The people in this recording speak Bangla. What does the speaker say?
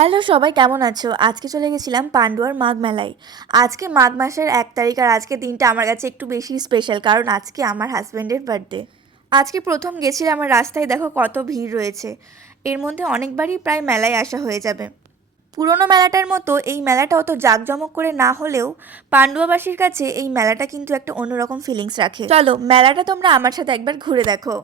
হ্যালো সবাই, কেমন আছো? আজকে চলে গেছিলাম পান্ডুয়ার মাঘ মেলায়। আজকে মাঘ মাসের 1 তারিখ, আর আজকে দিনটা আমার কাছে একটু বেশি স্পেশাল, কারণ আজকে আমার হাজব্যান্ডের বার্থডে। আজকে প্রথম গেছিলাম, আমার রাস্তায় দেখো কত ভিড় রয়েছে। এর মধ্যে অনেকবারই প্রায় মেলায় আসা হয়ে যাবে। পুরোনো মেলাটার মতো এই মেলাটা অত জাঁকজমক করে না হলেও পান্ডুয়াবাসীর কাছে এই মেলাটা কিন্তু একটা অন্যরকম ফিলিংস রাখে। চলো মেলাটা তোমরা আমার সাথে একবার ঘুরে দেখো।